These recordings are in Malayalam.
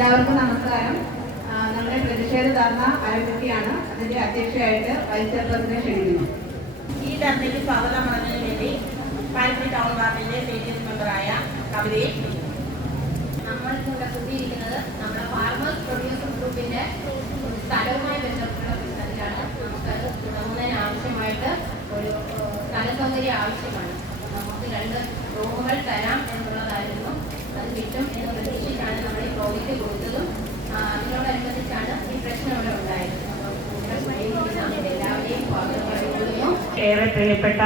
എല്ലാവർക്കും നമസ്കാരം. നമ്മുടെ പ്രതിഷേധ ധർണ ആരംഭിക്കുകയാണ്. അതിന്റെ അധ്യക്ഷയായിട്ട് വൈസ് ചെയർപേഴ്സണെ ക്ഷണിക്കുന്നു ഈ ധർമ്മയ്ക്ക് സ്വാഗതം പറഞ്ഞതിന് വേണ്ടി പാരിപ്പള്ളി ടൗൺ വാർഡിന്റെ സി ഡി എസ് മെമ്പറായ കവിതയെ നമ്മൾ ഇവിടെ കൂടിയിരിക്കുന്നത് നമ്മുടെ ഫാർമേഴ്സ് പ്രൊഡ്യൂസർ ഗ്രൂപ്പിന്റെ സ്ഥലവുമായി ബന്ധപ്പെട്ടുള്ള പ്രശ്നത്തിലാണ് നമുക്കത് തുടങ്ങുന്നതിന് ആവശ്യമായിട്ട് ഒരു സ്ഥല സൗകര്യം ആവശ്യമാണ്. നമുക്ക് രണ്ട് റൂമുകൾ തരാം എന്നുള്ളതായിരുന്നു ഈ ഏറെ പ്രിയപ്പെട്ട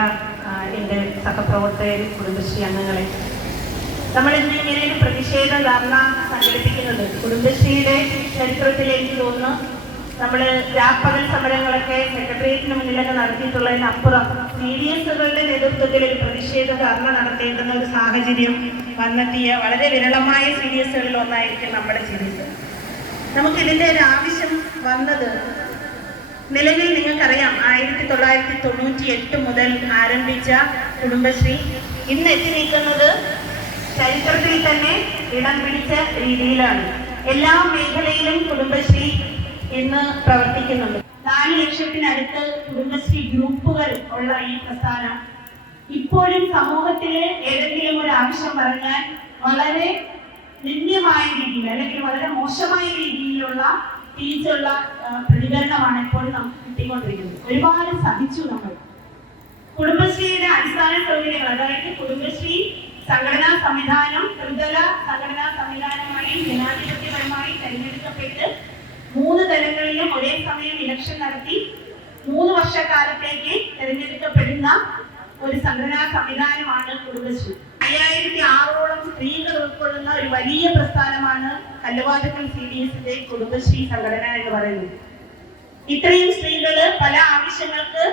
എന്റെ സഹപ്രവർത്തകർ കുടുംബശ്രീ അംഗങ്ങളെ നമ്മൾ ഇങ്ങനെ പ്രതിഷേധ ധർണ സംഘടിപ്പിക്കുന്നത് കുടുംബശ്രീയുടെ ചരിത്രത്തിലേക്ക് തോന്നുന്നു നമ്മൾ രാപ്പകൽ സമരങ്ങളൊക്കെ സെക്രട്ടേറിയറ്റിന് മുന്നിലൊക്കെ നടത്തിയിട്ടുള്ളതിനപ്പുറം സി ഡി എസുകളുടെ നേതൃത്വത്തിൽ ഒരു പ്രതിഷേധ ധർമ്മ നടത്തേണ്ടുന്ന ഒരു സാഹചര്യം വന്നെത്തിയ വളരെ വിരളമായ സി ഡി എസുകളിൽ ഒന്നായിരിക്കും നമ്മുടെ ജീവിതം നമുക്കിതിന്റെ ഒരു ആവശ്യം വന്നത് നിലവിൽ നിങ്ങൾക്കറിയാം ആയിരത്തി തൊള്ളായിരത്തി തൊണ്ണൂറ്റി എട്ട് മുതൽ ആരംഭിച്ച കുടുംബശ്രീ ഇന്ന് എത്തി നിൽക്കുന്നത് ചരിത്രത്തിൽ തന്നെ ഇടം പിടിച്ച രീതിയിലാണ്. എല്ലാ മേഖലയിലും കുടുംബശ്രീ ഇന്ന് പ്രവർത്തിക്കുന്നുണ്ട്. നാല് ലക്ഷത്തിനടുത്ത് കുടുംബശ്രീ ഗ്രൂപ്പുകൾ ഉള്ള ഈ പ്രസ്ഥാനം. ഇപ്പോഴും സമൂഹത്തിലെ ഏതെങ്കിലും ഒരു ആവശ്യം പറഞ്ഞാൽ വളരെ നിന്ദ്യമായ രീതിയിൽ അല്ലെങ്കിൽ വളരെ മോശമായ രീതിയിലുള്ള തിരിച്ചുള്ള പ്രതികരണമാണ് ഇപ്പോൾ നമുക്ക് കിട്ടിക്കൊണ്ടിരിക്കുന്നത്. ഒരുപാട് സഹിച്ചു നമ്മൾ. കുടുംബശ്രീയുടെ അടിസ്ഥാന സൗകര്യങ്ങൾ അതായത് കുടുംബശ്രീ സംഘടനാ സംവിധാനം ത്രിതല സംഘടനാ സംവിധാനമായി ജനാധിപത്യപരമായി തെരഞ്ഞെടുക്കപ്പെട്ട് മൂന്ന് തലങ്ങളിലും ഒരേ സമയം ഇലക്ഷൻ നടത്തി മൂന്ന് വർഷക്കാലത്തേക്ക് തിരഞ്ഞെടുക്കപ്പെടുന്ന ഒരു സംഘടനാ സംവിധാനമാണ് കുടുംബശ്രീ. അയ്യായിരത്തി ആറോളം സ്ത്രീകൾ ഉൾക്കൊള്ളുന്ന ഒരു വലിയ പ്രസ്ഥാനമാണ് കല്ലുവാതക്കൽ സി ഡി എസിന്റെ കുടുംബശ്രീ സംഘടന എന്ന് പറയുന്നത്. ഇത്രയും സ്ത്രീകൾ പല ആവശ്യങ്ങൾക്ക്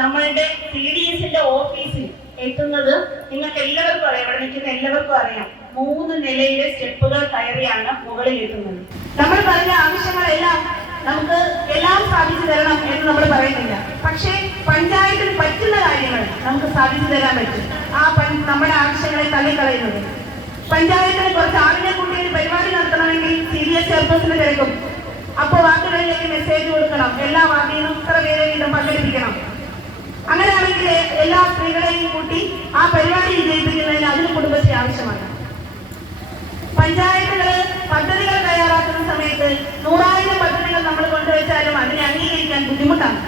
നമ്മളുടെ സി ഡി എസിന്റെ ഓഫീസിൽ എത്തുന്നത് നിങ്ങൾക്ക് എല്ലാവർക്കും അറിയാം ഇവിടെ നിൽക്കുന്ന എല്ലാവർക്കും അറിയാം. മൂന്ന് നിലയിലെ സ്റ്റെപ്പുകൾ കയറിയാണ് മുകളിൽ എത്തുന്നത് നമ്മൾ പറഞ്ഞ ആവശ്യങ്ങളെല്ലാം നമുക്ക് എല്ലാം സാധിച്ചു തരണം എന്ന് നമ്മൾ പറയുന്നില്ല. പക്ഷേ പഞ്ചായത്തിന് പറ്റുന്ന കാര്യങ്ങൾ നമുക്ക് സാധിച്ചു തരാൻ പറ്റും. ആ നമ്മുടെ ആവശ്യങ്ങളെ തള്ളിക്കളയുന്നത്. പഞ്ചായത്തിന് കുറച്ച് ആളിനെ കൂട്ടി പരിപാടി നടത്തണമെങ്കിൽ സി ഡി എസ് ചെയർപേഴ്സണ് തിരക്കും. അപ്പോൾ വാർഡുകളിലേക്ക് മെസ്സേജ് കൊടുക്കണം. എല്ലാ വാർഡിൽ ഇത്ര പേരെ വീണ്ടും പങ്കെടുപ്പിക്കണം. അങ്ങനെയാണെങ്കിൽ എല്ലാ സ്ത്രീകളെയും കൂട്ടി ആ പരിപാടി വിജയിപ്പിക്കുന്നതിന് അതിന് കുടുംബശ്രീ ആവശ്യമാണ് പഞ്ചായത്തുകൾ പദ്ധതികൾ തയ്യാറാക്കുന്ന സമയത്ത് നൂറായിരം പദ്ധതികൾ നമ്മൾ കൊണ്ടുവച്ചാലും അതിനെ അംഗീകരിക്കാൻ ബുദ്ധിമുട്ടാണ്.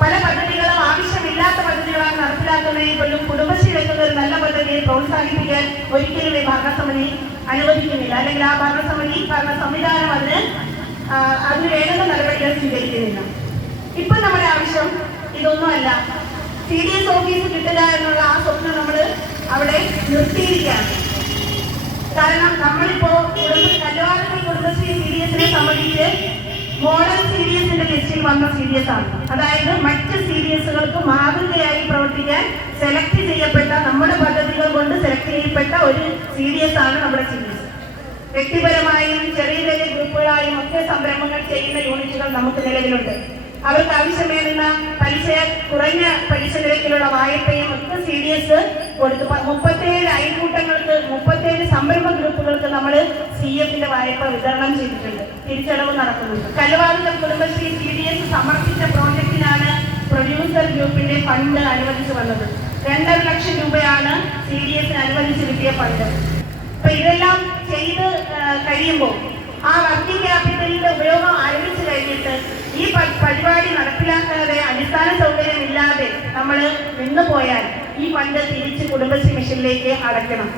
പല പദ്ധതികളും ആവശ്യമില്ലാത്ത പദ്ധതികളാണ് നടപ്പിലാക്കുന്നതിൽ പോലും കുടുംബശ്രീ വെക്കുന്ന ഒരു നല്ല പദ്ധതിയെ പ്രോത്സാഹിപ്പിക്കാൻ ഒരിക്കലും ഈ ഭരണസമിതി അനുവദിക്കുന്നില്ല. അല്ലെങ്കിൽ ആ ഭരണസമിതി ഭരണ സംവിധാനം അതിന് അതിന് വേണ്ടുന്ന നടപടികൾ സ്വീകരിക്കുന്നില്ല. ഇപ്പൊ നമ്മുടെ ആവശ്യം ഇതൊന്നുമല്ല. സി ഡി എസ് ഓഫീസ് കിട്ടുക എന്നുള്ള ആ സ്വപ്നം നമ്മൾ അവിടെ നിർത്തിയിരിക്കുകയാണ്. കാരണം നമ്മളിപ്പോ കല്ലുവാരത്തിൽ കുടുംബശ്രീ സി സംബന്ധിച്ച് മോഡൽ സി ലിസ്റ്റിൽ വന്ന സി ആണ്. അതായത് മറ്റ് സി ഡി എസുകൾക്ക് മാതൃകയായി പ്രവർത്തിക്കാൻ സെലക്ട് ചെയ്യപ്പെട്ട നമ്മുടെ പദ്ധതികൾ കൊണ്ട് സെലക്ട് ചെയ്യപ്പെട്ട ഒരു സി ഡി എസ് ആണ് നമ്മുടെ സി ഡി എസ് വ്യക്തിപരമായും ചെറിയ ചെറിയ ഗ്രൂപ്പുകളായും ഒക്കെ സംരംഭങ്ങൾ ചെയ്യുന്ന യൂണിറ്റുകൾ നമുക്ക് നിലവിലുണ്ട്. അവർക്ക് ആവശ്യമേറുന്ന പലിശ കുറഞ്ഞ പലിശ നിരക്കിലുള്ള വായ്പയും ഒക്കെ സി ഡി എസ് കൊടുത്തു മുപ്പത്തേഴ് അയൽക്കൂട്ടങ്ങൾക്ക് മുപ്പത്തേഴ് സംരംഭ നമ്മൾ സി എഫിന്റെ വായ്പ വിതരണം ചെയ്തിട്ടുണ്ട്. തിരിച്ചടവ് നടക്കുന്നുണ്ട്. കലവാറിന്റെ കുടുംബശ്രീ സി ഡി എസ് സമർപ്പിച്ച പ്രോജക്റ്റിനാണ് പ്രൊഡ്യൂസർ ഗ്രൂപ്പിന്റെ ഫണ്ട് അനുവദിച്ചു വന്നത്. രണ്ടര ലക്ഷം രൂപയാണ് സി ഡി എസിന് അനുവദിച്ചു കിട്ടിയ ഫണ്ട്. അപ്പൊ ഇതെല്ലാം ചെയ്ത് കഴിയുമ്പോൾ ആ വർക്കിംഗ് ക്യാപിറ്റലിന്റെ ഉപയോഗം ആരംഭിച്ചു കഴിഞ്ഞിട്ട് ഈ പരിപാടി നടപ്പിലാക്കാതെ അടിസ്ഥാന സൗകര്യം ഇല്ലാതെ നമ്മൾ നിന്നു പോയാൽ ഈ ഫണ്ട് തിരിച്ച് കുടുംബശ്രീ മിഷനിലേക്ക് അടയ്ക്കണം.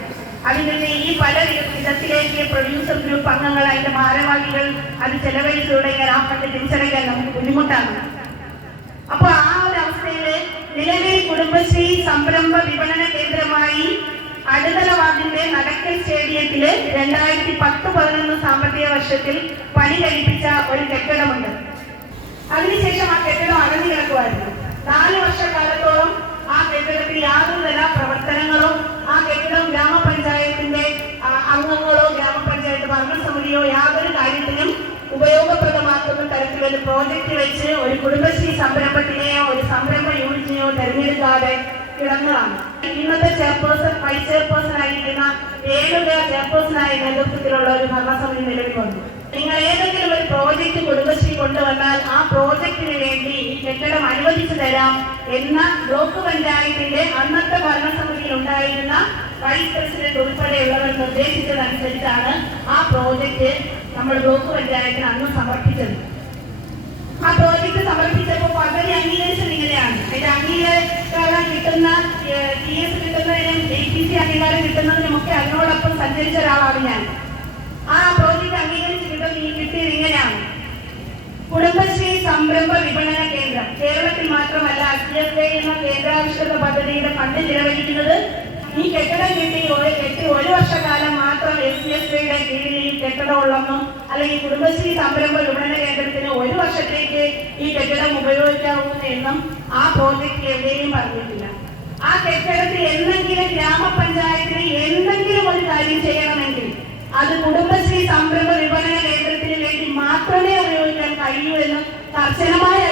നിന്ന് ഈ പല വിധത്തിലേക്ക് പ്രൊഡ്യൂസർ ഗ്രൂപ്പ് അംഗങ്ങൾ അതിന്റെ ഭാരവാഹികൾ അത് ചെലവഴിച്ചു തുടങ്ങിയാൽ ആ ഫണ്ട് തിരിച്ചടയ്ക്കാൻ നമുക്ക് ബുദ്ധിമുട്ടാണ്. അപ്പൊ ആ ഒരു അവസ്ഥയിൽ നിലവിൽ കുടുംബശ്രീ സംരംഭ വിപണന കേന്ദ്രമായി അടുത്തല വാർഡിന്റെ നടക്കൽ സ്റ്റേഡിയത്തിൽ രണ്ടായിരത്തി പത്ത് പതിനൊന്ന് സാമ്പത്തിക വർഷത്തിൽ പണി കഴിപ്പിച്ച ഒരു കെട്ടിടമുണ്ട്. അതിനുശേഷം ആ കെട്ടിടം അടഞ്ഞു കിടക്കുമായിരുന്നു. നാല് വർഷക്കാലത്തോളം ആ കെട്ടിടത്തിൽ യാതൊരു തല പ്രവർത്തനങ്ങളോ ആ കെട്ടിടം ഗ്രാമപഞ്ചായത്തിന്റെ അംഗങ്ങളോ ഗ്രാമപഞ്ചായത്ത് ഭരണസമിതിയോ യാതൊരു കാര്യത്തിനും ഉപയോഗപ്രദമാക്കുന്ന തരത്തിൽ ഒരു പ്രോജക്റ്റ് വെച്ച് ഒരു കുടുംബശ്രീ സംരംഭത്തിനെയോ ഒരു സംരംഭ യൂണിറ്റിനെയോ തെരഞ്ഞെടുക്കാതെ കിടന്നതാണ്. ഇന്നത്തെ ചെയർപേഴ്സൺ വൈസ് ചെയർപേഴ്സൺ ആയിരിക്കുന്ന ഏക ചെയർപേഴ്സണായ നേതൃത്വത്തിലുള്ള ഒരു ഭരണസമിതി നിലവിൽ വന്നു. നിങ്ങൾ ഏതെങ്കിലും ഒരു പ്രോജക്റ്റ് കുടുംബശ്രീ കൊണ്ടുവന്നാൽ ആ പ്രോജക്റ്റിന് വേണ്ടി കെട്ടിടം അനുവദിച്ചു തരാം എന്ന ബ്ലോക്ക് പഞ്ചായത്തിന്റെ അന്നത്തെ ഭരണസമിതിയിൽ ഉണ്ടായിരുന്ന വൈസ് പ്രസിഡന്റ് ഉൾപ്പെടെയുള്ളവർ നിർദ്ദേശിച്ചതനുസരിച്ചാണ് ആ പ്രോജക്റ്റ് നമ്മൾ ബ്ലോക്ക് പഞ്ചായത്തിന് അന്ന് സമർപ്പിച്ചത്. ആ പ്രോജക്റ്റ് സമർപ്പിച്ചപ്പോൾ പദ്ധതി അംഗീകരിച്ചത് ഇങ്ങനെയാണ്. അതിന്റെ അംഗീകാരം കിട്ടുന്ന ടി എസ് കിട്ടുന്നതിനും ഡി പി സി അംഗീകാരം കിട്ടുന്നതിനുമൊക്കെ അതിനോടൊപ്പം സഞ്ചരിച്ച ഒരാളാണ് ഞാൻ. ആ പ്രോജക്റ്റ് അംഗീകരിച്ച് കിട്ടുന്ന കിട്ടിയത് ഇങ്ങനെയാണ് കുടുംബശ്രീ സംരംഭ വിപണന കേന്ദ്രം. കേരളത്തിൽ മാത്രമല്ല അഖിലേന്ത്യ എന്ന കേന്ദ്രാവിഷ്കൃത പദ്ധതിയുടെ ഫണ്ട് ചിലവഴിക്കുന്നത് ഈ കെട്ടിടം കിട്ടി ഒരു കെട്ടി ഒരു വർഷക്കാലം മാത്രം എസ് സി എസ് ഐയുടെ കീഴിൽ ഈ കെട്ടിടമുള്ളെന്നും അല്ലെങ്കിൽ കുടുംബശ്രീ സംരംഭ വിപണന കേന്ദ്രത്തിന് ഒരു വർഷത്തേക്ക് ഈ കെട്ടിടം ഉപയോഗിക്കാവുന്ന എന്നും ആ പ്രോജക്റ്റ് എവിടെയും പറഞ്ഞിട്ടില്ല. ആ കെട്ടിടത്തിൽ എന്തെങ്കിലും ഗ്രാമപഞ്ചായത്തിന് എന്തെങ്കിലും ഒരു കാര്യം ചെയ്യണമെങ്കിൽ അത് കുടുംബശ്രീ സംരംഭ വിപണന കേന്ദ്രത്തിന് വേണ്ടി മാത്രമേ ഉപയോഗിക്കാൻ കഴിയൂ എന്നും കർശനമായി